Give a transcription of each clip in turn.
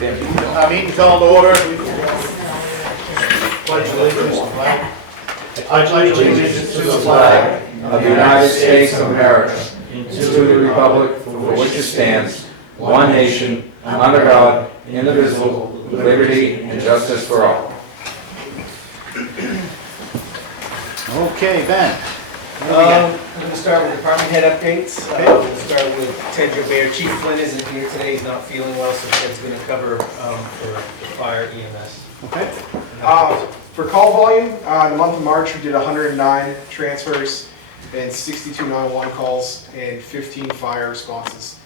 Meeting called to order. Pledge allegiance to the flag. I pledge allegiance to the flag of the United States of America, and to the republic for which it stands, one nation, under God, indivisible, with liberty and justice for all. Okay, Ben. I'm going to start with department head updates. We'll start with Ted Jobert. Chief Flynn isn't here today. He's not feeling well, so Ted's going to cover for fire EMS. Okay. For call volume, in the month of March, we did 109 transfers and 62 911 calls and 15 fire responses.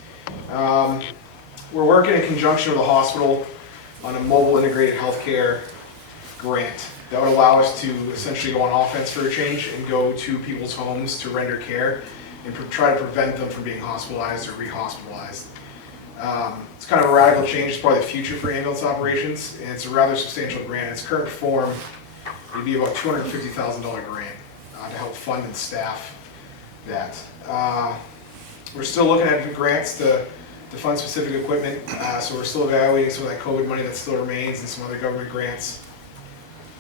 We're working in conjunction with the hospital on a mobile integrated healthcare grant that would allow us to essentially go on offense for a change and go to people's homes to render care and try to prevent them from being hospitalized or re-hospitalized. It's kind of a radical change. It's probably the future for ambulance operations, and it's a rather substantial grant. In its current form, it'd be about $250,000 grant to help fund and staff that. We're still looking at grants to fund specific equipment, so we're still evaluating some of that COVID money that still remains and some other government grants.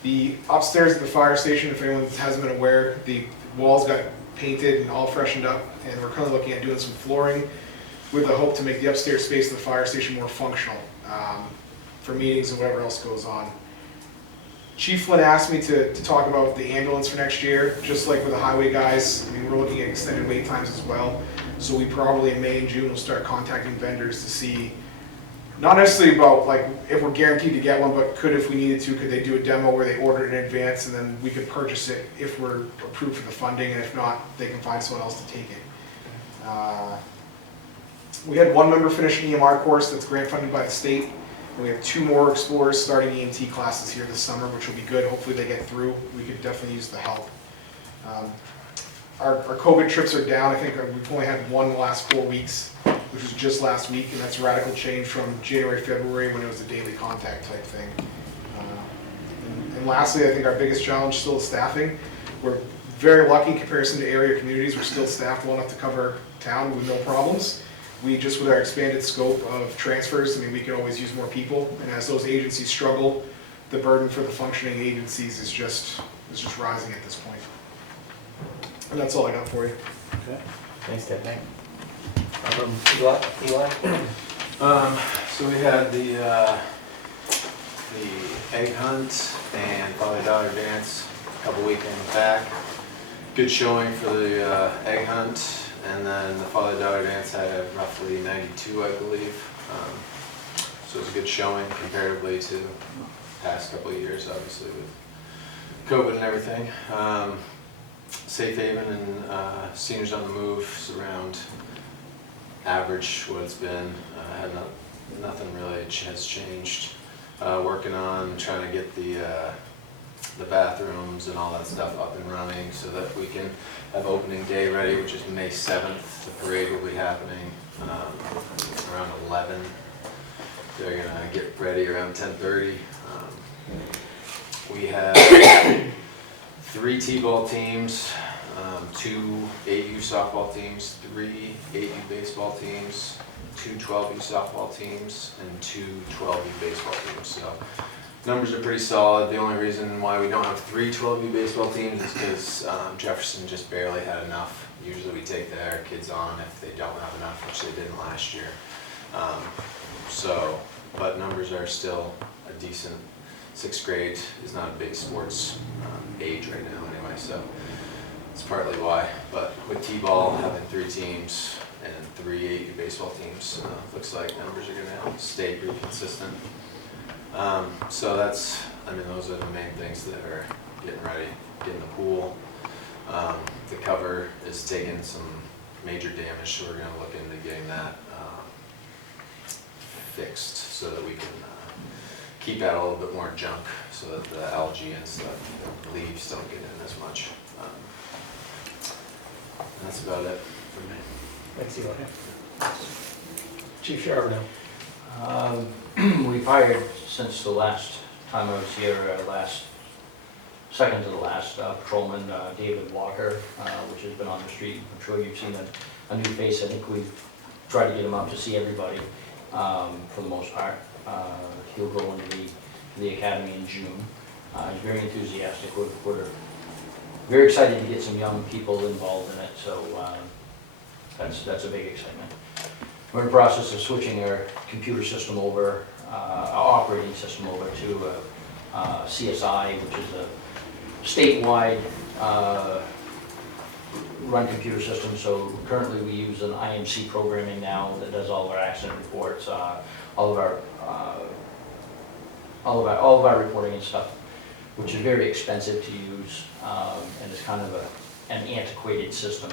The upstairs at the fire station, if anyone hasn't been aware, the walls got painted and all freshened up, and we're currently looking at doing some flooring with the hope to make the upstairs space of the fire station more functional for meetings and whatever else goes on. Chief Flynn asked me to talk about the ambulance for next year. Just like with the highway guys, I mean, we're looking at extended wait times as well. So we probably in May and June will start contacting vendors to see, not necessarily about like if we're guaranteed to get one, but if we needed to, could they do a demo where they order it in advance and then we could purchase it if we're approved for the funding, and if not, they can find someone else to take it. We had one member finish an EMR course that's grant funded by the state, and we have 2 more explorers starting EMT classes here this summer, which will be good. Hopefully they get through. We could definitely use the help. Our COVID trips are down. I think we've only had one in the last 4 weeks, which was just last week, and that's a radical change from January, February when it was a daily contact type thing. And lastly, I think our biggest challenge still is staffing. We're very lucky in comparison to area communities. We're still staffed well enough to cover town with no problems. We just, with our expanded scope of transfers, I mean, we can always use more people, and as those agencies struggle, the burden for the functioning agencies is just rising at this point. And that's all I got for you. Okay. Thanks, Ted. Thank Eli? So we had the egg hunt and father-daughter dance a couple weekends back. Good showing for the egg hunt, and then the father-daughter dance had roughly 92, I believe. So it was a good showing comparatively to the past couple of years, obviously with COVID and everything. Safe Haven and Seniors on the Move is around average what it's been. Nothing really has changed. Working on trying to get the bathrooms and all that stuff up and running so that we can have opening day ready, which is May 7th. The parade will be happening around 11. They're gonna get ready around 10:30. We have 3 T-ball teams, 2 AU softball teams, 3 AU baseball teams, 2 12U softball teams, and 2 12U baseball teams. So numbers are pretty solid. The only reason why we don't have 3 12U baseball teams is because Jefferson just barely had enough. Usually we take their kids on if they don't have enough, which they didn't last year. But numbers are still a decent. 6th grade is not a big sports age right now anyway, so it's partly why. But with T-ball having 3 teams and 3 AU baseball teams, looks like numbers are gonna stay pretty consistent. So those are the main things that are getting ready. Getting the pool. The cover is taking some major damage, so we're gonna look into getting that fixed so that we can keep out a little bit more junk so that the algae and stuff, the leaves don't get in as much. That's about it for me. Thanks, Eli. Chief Charbonneau. We've hired since the last time I was here, second to the last patrolman, David Walker, which has been on the street. I'm sure you've seen a new face. I think we've tried to get him out to see everybody for the most part. He'll go into the academy in June. He's very enthusiastic. We're very excited to get some young people involved in it, so that's a big excitement. We're in the process of switching our computer system over, our operating system over to CSI, which is a statewide run computer system. So currently we use an IMC programming now that does all of our accident reports, all of our reporting and stuff, which is very expensive to use, and it's kind of an antiquated system.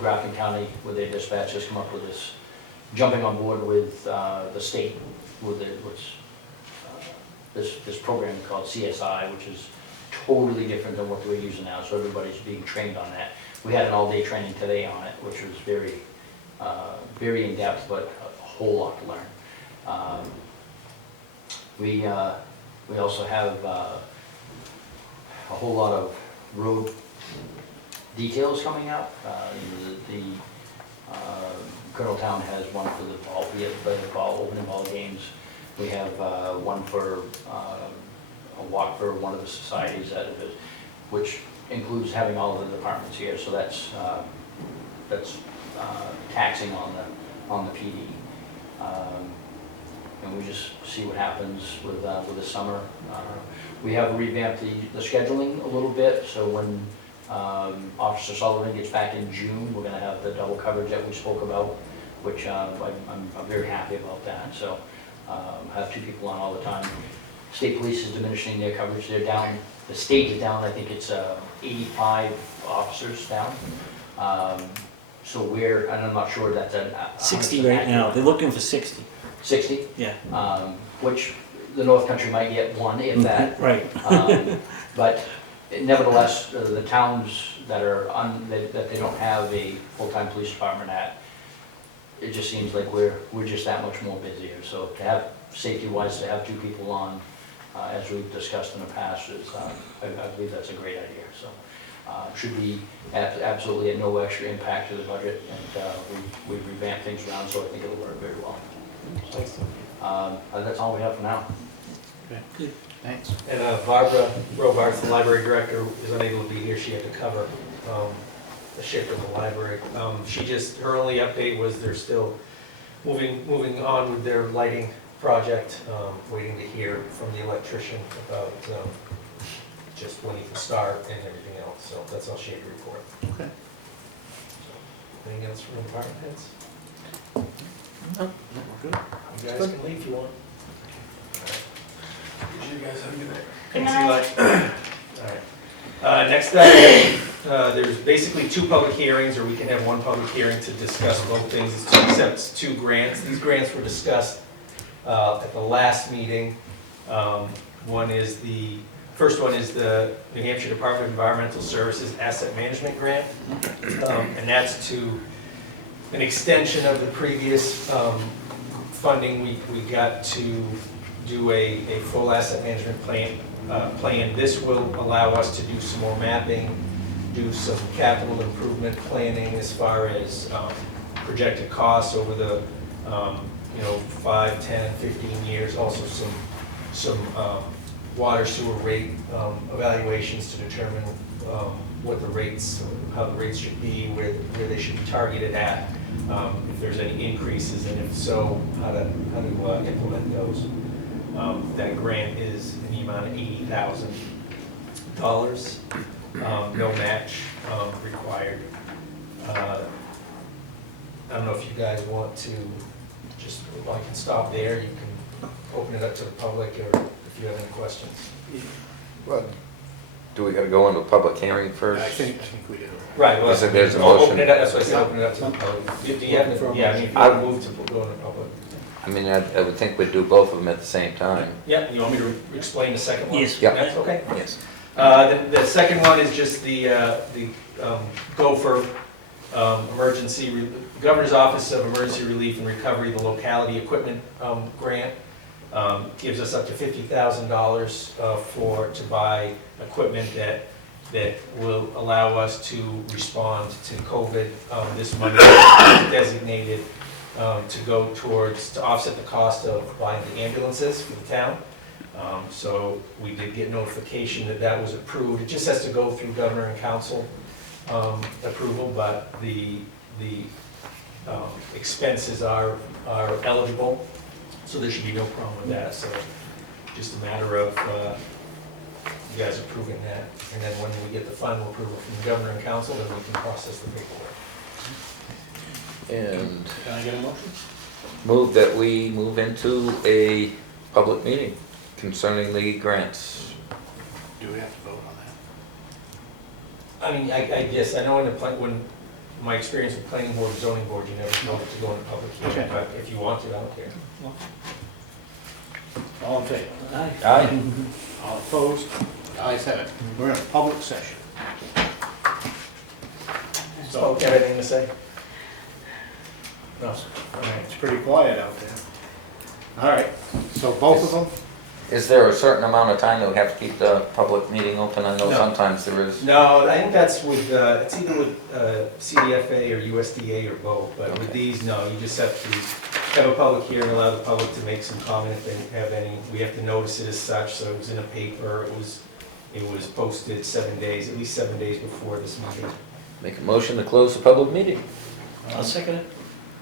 Grafton County, with their dispatch, has come up with this, jumping on board with the state, with this program called CSI, which is totally different than what we're using now, so everybody's being trained on that. We had an all-day training today on it, which was very in-depth, but a whole lot to learn. We also have a whole lot of road details coming up. Colonel Town has one for the opening ball games. We have one for a walk for one of the societies out of it, which includes having all of the departments here. So that's taxing on the PD. And we just see what happens with the summer. We have revamped the scheduling a little bit, so when Officer Sullivan gets back in June, we're going to have the double coverage that we spoke about, which I'm very happy about that. So have 2 people on all the time. State Police is diminishing their coverage. They're down. The state is down. I think it's 85 officers down. So and I'm not sure that's 60 right now. They're looking for 60. 60? Yeah. Which the North Country might get 1, if that. Right. But nevertheless, the towns that are that they don't have a full-time police department at, it just seems like we're just that much more busier. So to have, safety-wise, to have 2 people on, as we've discussed in the past, is I believe that's a great idea. So should be absolutely at no extra impact to the budget, and we've revamped things around, so I think it'll work very well. That's all we have for now. Okay. Good. Thanks. And Barbara Robarts, the library director, is unable to be here. She had to cover the shift of the library. Her only update was they're still moving on with their lighting project, waiting to hear from the electrician about just when he can start and everything else. So that's all she had to report. Okay. So, anything else from the department heads? No, we're good. You guys can leave if you want. You guys have a good night. Good Thanks, Eli. All right. Next up, there's basically 2 public hearings, or we can have 1 public hearing to discuss both things. It's to accept 2 grants. These grants were discussed at the last meeting. First one is the New Hampshire Department of Environmental Services Asset Management Grant, and that's to an extension of the previous funding. We got to do a full asset management plan. This will allow us to do some more mapping, do some capital improvement planning as far as projected costs over the 5, 10, 15 years. Also some water sewer rate evaluations to determine what the rates, how the rates should be, where they should be targeted at, if there's any increases, and if so, how to implement those. That grant is in the amount of $80,000, no match required. I don't know if you guys want to I can stop there. You can open it up to the public, or if you have any questions. Well, do we gotta go into a public hearing first? I think we do. Right. Well, There's a motion. Open it up. That's why I said open it up to the public. Do you have if you want to move to go into public. I mean, I would think we'd do both of them at the same time. Yeah. You want me to explain the second one? Yes. Yep. That's okay. Yes. The second one is just the Gopher Governor's Office of Emergency Relief and Recovery, the locality equipment grant. Gives us up to $50,000 to buy equipment that will allow us to respond to COVID. This money is designated to go towards, to offset the cost of buying the ambulances for the town. So we did get notification that that was approved. It just has to go through governor and council approval, but the expenses are eligible, so there should be no problem with that. So just a matter of you guys approving that, and then when we get the final approval from the governor and council, then we can process the paperwork. And Can I get a motion? move that we move into a public meeting concerning the grants. Do we have to vote on that? I mean, I guess, I know when my experience with planning board and zoning board, you never know to go into public hearing, Okay. but if you want to, I don't care. All in favor? Aye. All opposed? The ayes have it. We're in a public session. So, got anything to say? No. All right, it's pretty quiet out there. All right, so both of them? Is there a certain amount of time that we have to keep the public meeting open? I know No. sometimes there is. No, I think that's with, it's either with CDFA or USDA or both, but with Okay. these, no, you just have to have a public hearing, allow the public to make some comment if they have any. We have to notice it as such, so it was in a paper, it was posted 7 days, at least 7 days before this meeting. Make a motion to close the public meeting. I'll second it.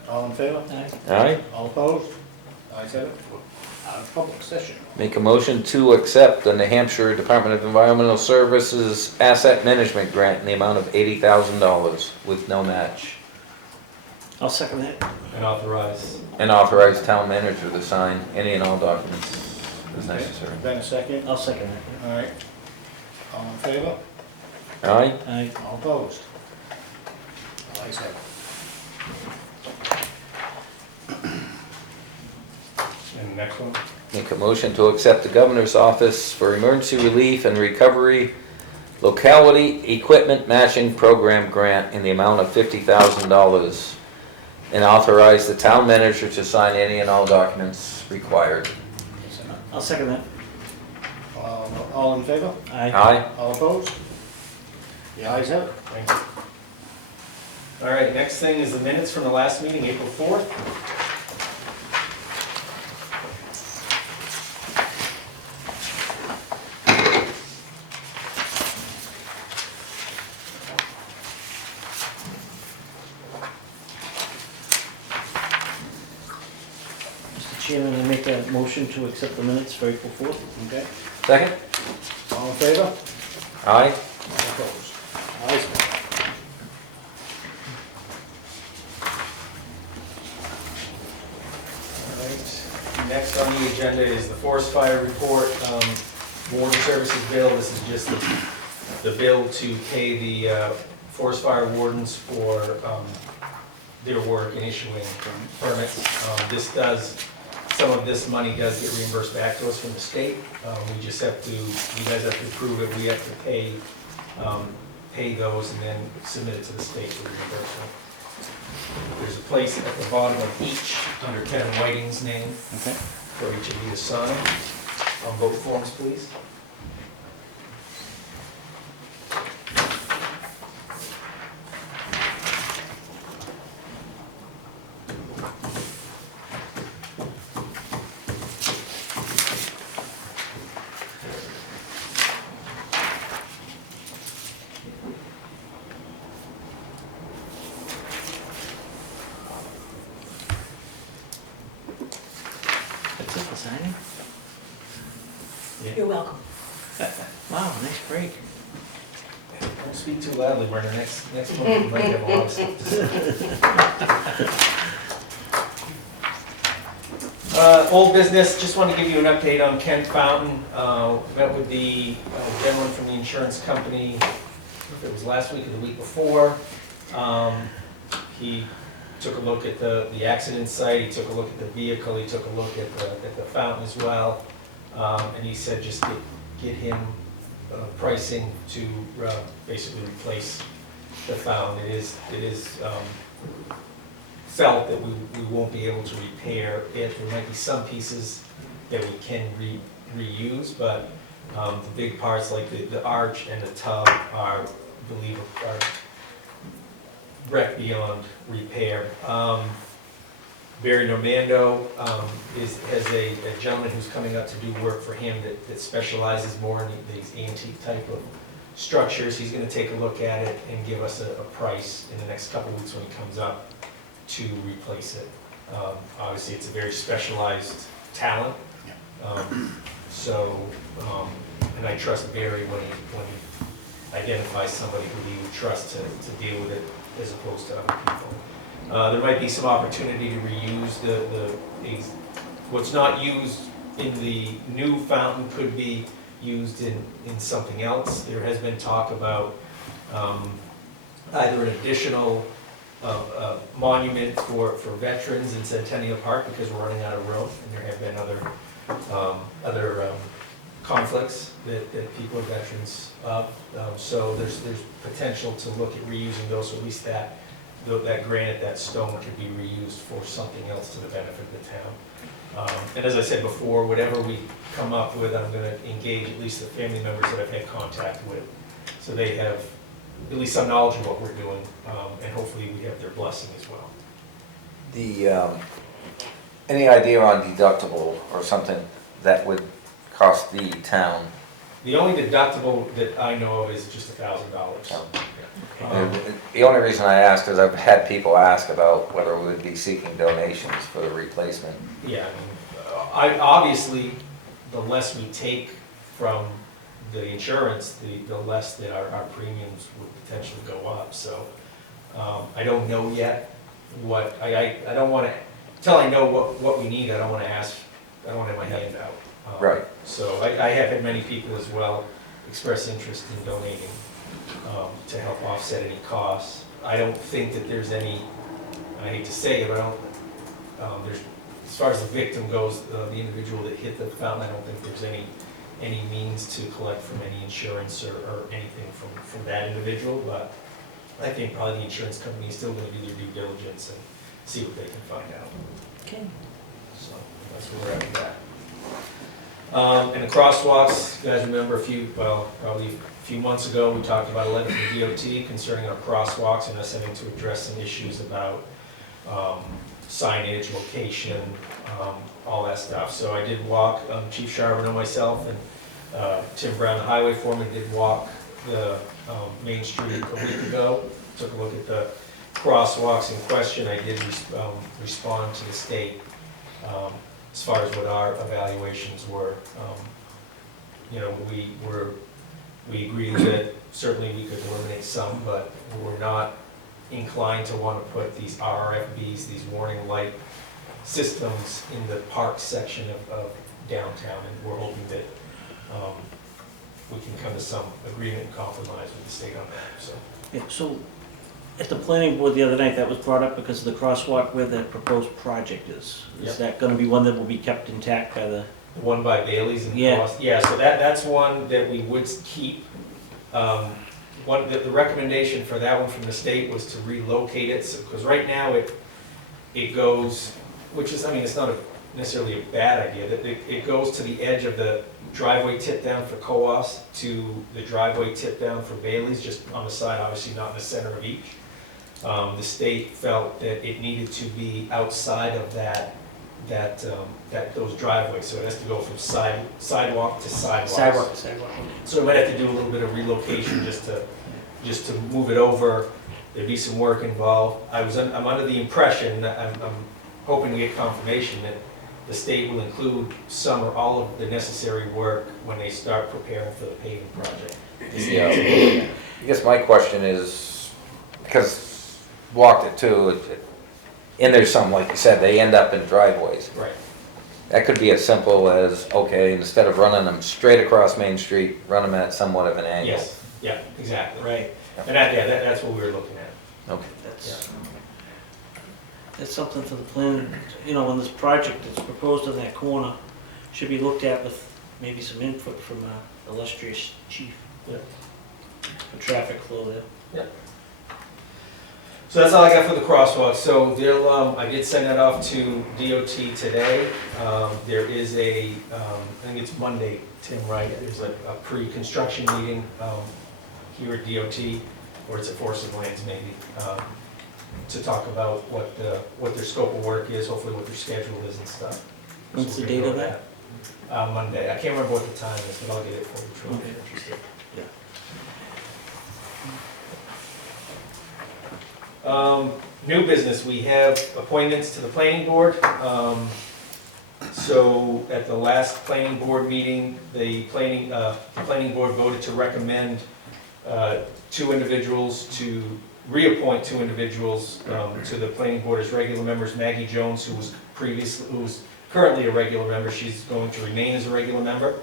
All in favor? Aye. All opposed? Ayes have it. Out of public session. Make a motion to accept the New Hampshire Department of Environmental Services Asset Management Grant in the amount of $80,000 with no match. I'll second that. And authorize. And authorize town manager to sign any and all documents as necessary. Ben, a second. I'll second that. All right. All in favor? Aye. Aye. All opposed? Ayes have it. And the next one? Make a motion to accept the Governor's Office for Emergency Relief and Recovery Locality Equipment Matching Program Grant in the amount of $50,000 and authorize the town manager to sign any and all documents required. I'll second that. All in favor? Aye. Aye. All opposed? The ayes have it. Thank you. All right, next thing is the minutes from the last meeting, April 4th. Mr. Chairman, I make a motion to accept the minutes for April 4th. Okay. Second? All in favor? Aye. All opposed? Ayes have it. All right. Next on the agenda is the forest fire report, warden services bill. This is just the bill to pay the forest fire wardens for their work in issuing permits. Some of this money does get reimbursed back to us from the state. We just have to, you guys have to approve it. We have to pay those and then submit it to the state for reimbursement. There's a place at the bottom of each, under Ken Whiting's name, Okay. for each of you to sign on both forms, please. That's it for signing? You're welcome. Wow, nice break. Don't speak too loudly, Myrna. Next month we might have a lot of stuff to say. Old business, just want to give you an update on Kent Fountain. Met with the gentleman from the insurance company, I don't know if it was last week or the week before. He took a look at the accident site, he took a look at the vehicle, he took a look at the fountain as well. And he said just get him pricing to basically replace the fountain. It is felt that we won't be able to repair it. There might be some pieces that we can reuse, but the big parts like the arch and the tub are wrecked beyond repair. Barry Normando has a gentleman who's coming up to do work for him that specializes more in these antique type of structures. He's gonna take a look at it and give us a price in the next couple weeks when he comes up to replace it. Obviously, it's a very specialized talent. And I trust Barry when he identifies somebody who he would trust to deal with it as opposed to other people. There might be some opportunity to reuse what's not used in the new fountain could be used in something else. There has been talk about either an additional monument for veterans in Centennial Park because we're running out of room, and there have been other conflicts that people are veterans of. So there's potential to look at reusing those, or at least that granite, that stone could be reused for something else to the benefit of the town. And as I said before, whatever we come up with, I'm going to engage at least the family members that I've had contact with, so they have at least some knowledge of what we're doing, and hopefully we have their blessing as well. Any idea on deductible or something that would cost the town? The only deductible that I know of is just $1,000. The only reason I ask is I've had people ask about whether we would be seeking donations for the replacement. Yeah, I mean, obviously, the less we take from the insurance, the less that our premiums would potentially go up. So I don't know yet what, I don't want to, until I know what we need, I don't want to ask, I don't want to have my hand out. Right. So I have had many people as well express interest in donating to help offset any costs. I don't think that there's any, I hate to say it, but I don't, there's, as far as the victim goes, the individual that hit the fountain, I don't think there's any means to collect from any insurance or anything from that individual, but I think probably the insurance company is still going to do their due diligence and see what they can find out. Okay. So that's where we're at with that. And the crosswalks, you guys remember probably a few months ago, we talked about a letter from DOT concerning our crosswalks and us having to address some issues about signage, location, all that stuff. So I did walk, Chief Charbonneau, myself, and Tim Brown, the highway foreman, did walk the Main Street a week ago. Took a look at the crosswalks in question. I did respond to the state as far as what our evaluations were. You know, we agreed that certainly we could eliminate some, but we're not inclined to want to put these RFBs, these warning light systems in the park section of downtown, and we're hoping that we can come to some agreement and compromise with the state on that. So. Yeah, so at the planning board the other night, that was brought up because of the crosswalk where the proposed project is. Yep. Is that gonna be one that will be kept intact by the? The one by Bailey's and Yeah. Cross. Yeah, so that's one that we would keep. The recommendation for that one from the state was to relocate it, because right now it goes, which is, I mean, it's not necessarily a bad idea, that it goes to the edge of the driveway tip down for Co-ops to the driveway tip down for Bailey's, just on the side, obviously not in the center of each. The state felt that it needed to be outside of those driveways, so it has to go from sidewalk to sidewalk. Sidewalk. So we might have to do a little bit of relocation just to move it over. There'd be some work involved. I'm under the impression, I'm hoping to get confirmation that the state will include some or all of the necessary work when they start preparing for the paving project. I guess my question is, because walked it too, and there's some, like you said, they end up in driveways. Right. That could be as simple as, okay, instead of running them straight across Main Street, run them at somewhat of an angle. Yes, yeah, exactly. Right. And that's what we were looking at. Okay. That's something for the plan, you know, when this project that's proposed on that corner should be looked at with maybe some input from illustrious chief. Yeah. For traffic flow there. So that's all I got for the crosswalk. So I did send that off to DOT today. There is I think it's Monday, Tim, right? There's a pre-construction meeting here at DOT, or it's at Forest of Lands maybe. to talk about what their scope of work is, hopefully what their schedule is and stuff. What's So the we're date gonna of go that? Monday. I can't remember what the time is, but I'll get it for you, Troy, if you're interested. New business, we have appointments to the planning board. So at the last planning board meeting, the planning board voted to recommend two individuals reappoint two individuals to the planning board as regular members. Maggie Jones, who was currently a regular member, she's going to remain as a regular member.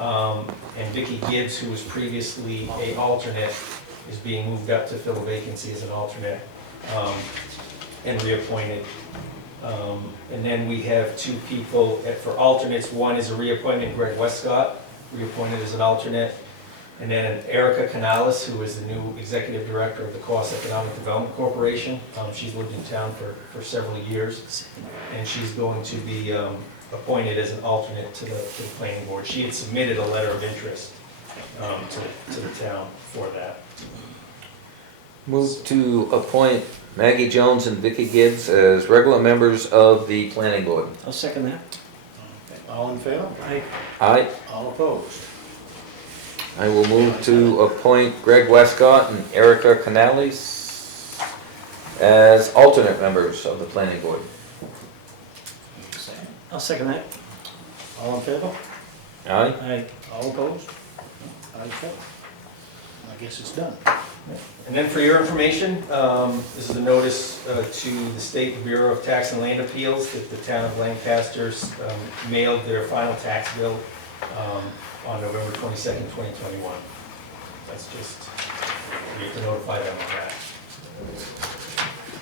And Vicki Gibbs, who was previously an alternate, is being moved up to fill a vacancy as an alternate and reappointed. And then we have two people for alternates. One is a reappointment, Greg Westcott, reappointed as an alternate. And then Erica Canales, who is the new executive director of the Coast Economic Development Corporation. She's lived in town for several years, and she's going to be appointed as an alternate to the planning board. She had submitted a letter of interest to the town for that. Move to appoint Maggie Jones and Vicki Gibbs as regular members of the planning board. I'll second that. Okay, all in favor? Aye. All opposed? I will move to appoint Greg Westcott and Erica Canales as alternate members of the planning board. I'll second that. All in favor? Aye. All opposed? Ayes have it. I guess it's done. And then for your information, this is a notice to the State Bureau of Tax and Land Appeals that the town of Lancaster mailed their final tax bill on November 22nd, 2021. That's just, you have to notify them of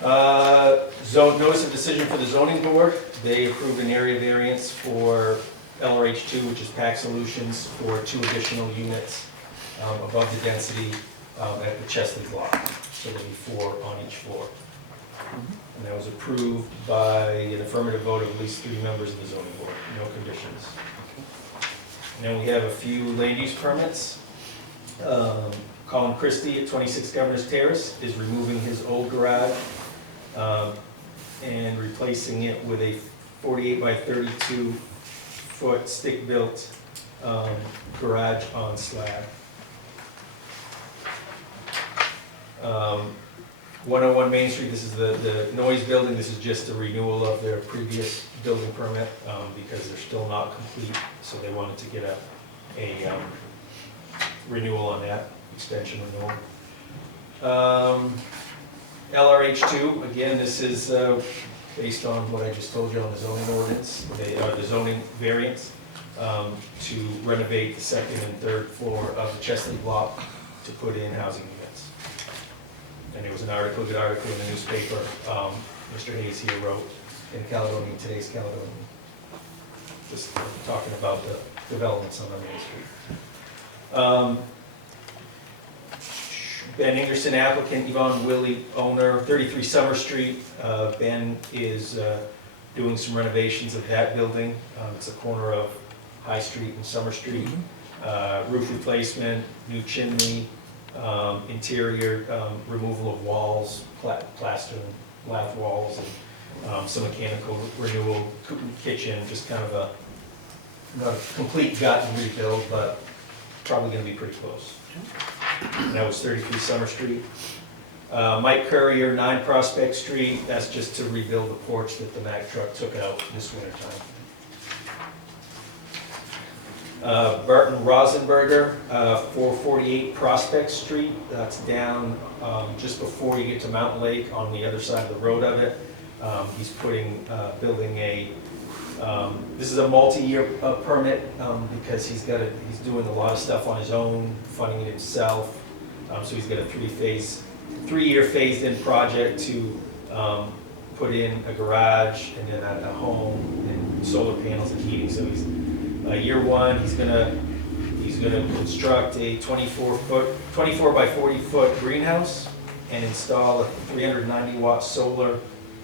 that. Notice of decision for the zoning board. They approved an area variance for LRH2, which is Pack Solutions, for 2 additional units above the density at the Chesley block. So there'll be 4 on each floor. And that was approved by an affirmative vote of at least 3 members of the zoning board, no conditions. And then we have a few land use permits. Colin Christie at 26 Governor's Terrace is removing his old garage and replacing it with a 48 by 32 foot stick-built garage on slab. 101 Main Street, this is the noise building. This is just a renewal of their previous building permit because they're still not complete, so they wanted to get a renewal on that, extension renewal. LRH2, again, this is based on what I just told you on the zoning ordinance, the zoning variance to renovate the 2nd and 3rd floor of the Chesley block to put in housing units. And there was an article, good article in the newspaper, Mr. Hayes here wrote in Caledonian, today's Caledonian, just talking about the developments on our Main Street. Ben Ingerson applicant, Yvonne Willie owner, 33 Summer Street. Ben is doing some renovations of that building. It's a corner of High Street and Summer Street. Roof replacement, new chimney, interior removal of walls, plaster and lath walls, and some mechanical renewal, kitchen, just kind of not a complete gut and rebuild, but probably going to be pretty close. And that was 33 Summer Street. Mike Courier, 9 Prospect Street, that's just to rebuild the porch that the Mack truck took out this winter time. Burton Rosenberger, 448 Prospect Street, that's down just before you get to Mountain Lake on the other side of the road of it. He's building a, this is a multi-year permit because he's doing a lot of stuff on his own, funding it himself. So he's got a 3-year phased-in project to put in a garage and then a home and solar panels and heating. So he's year 1, he's gonna construct a 24 by 40 foot greenhouse and install a 390 watt solar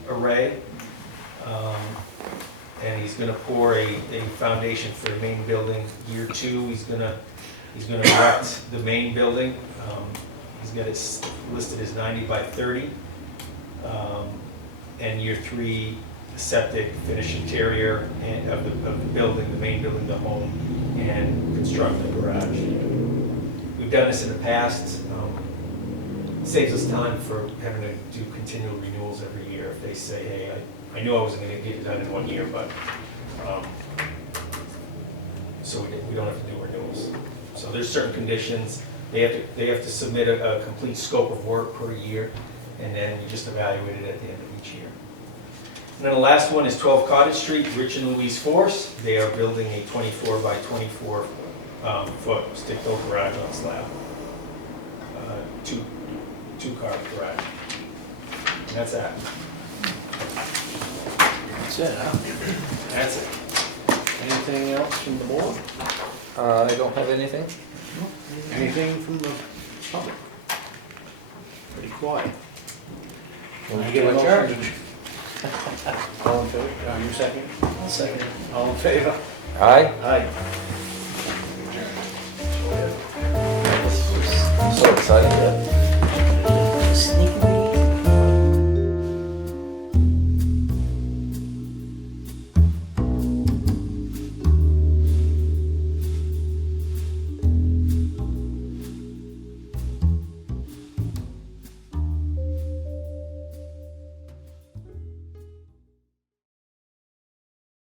array. And he's gonna pour a foundation for the main building. Year 2, he's gonna erect the main building. He's got it listed as 90 by 30. And year 3, septic, finish interior and of the building, the main building, the home, and construct the garage. We've done this in the past. Saves us time for having to do continual renewals every year. If they say, hey, I knew I wasn't gonna get it done in 1 year, but, so we don't have to do renewals. So there's certain conditions. They have to submit a complete scope of work per year, and then we just evaluate it at the end of each year. And then the last one is 12 Cottage Street, Rich and Louise Force. They are building a 24 by 24 foot stick-built garage on slab. Two-car garage. And that's that. That's it, huh? That's it. Anything else from the board? I don't have anything. Anything from the public? Pretty quiet. Move I get a to adjourn. motion. All in favor? You second? I'll second. All in favor? Aye. Aye.